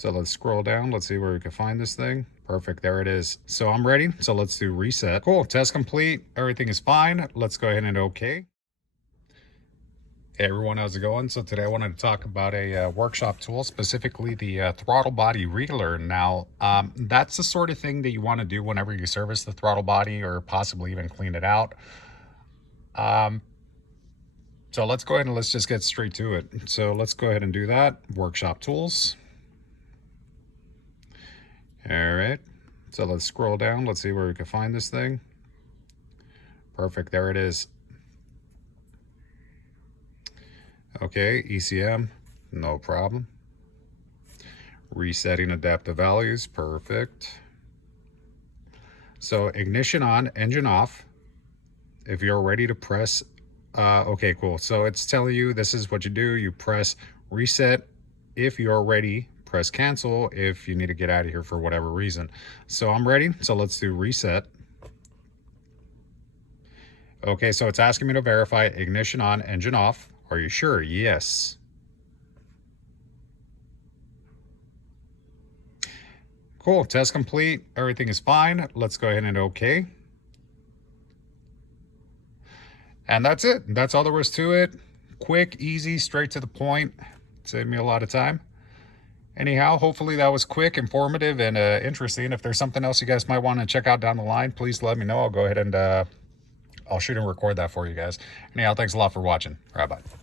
So let's scroll down. Let's see where we can find this thing. Perfect. There it is. So I'm ready. So let's do reset. Cool. Test complete. Everything is fine. Let's go ahead and OK. Hey everyone, how's it going? So today I wanted to talk about a workshop tool, specifically the Throttle Body Relearn. Now, that's the sort of thing that you want to do whenever you service the throttle body or possibly even clean it out. So let's go ahead and let's just get straight to it. So let's go ahead and do that. Workshop tools. All right. So let's scroll down. Let's see where we can find this thing. Perfect. There it is. Okay, ECM, no problem. Resetting adaptive values, perfect. So ignition on, engine off. If you're ready to press, okay, cool. So it's telling you this is what you do. You press reset. If you're ready, press cancel if you need to get out of here for whatever reason. So I'm ready. So let's do reset. Okay, so it's asking me to verify ignition on, engine off. Are you sure? Yes. Cool. Test complete. Everything is fine. Let's go ahead and OK. And that's it. That's all there was to it. Quick, easy, straight to the point. Saved me a lot of time. Anyhow, hopefully that was quick, informative, and interesting. If there's something else you guys might want to check out down the line, please let me know. I'll go ahead and I'll shoot and record that for you guys. Anyhow, thanks a lot for watching. All right, bye.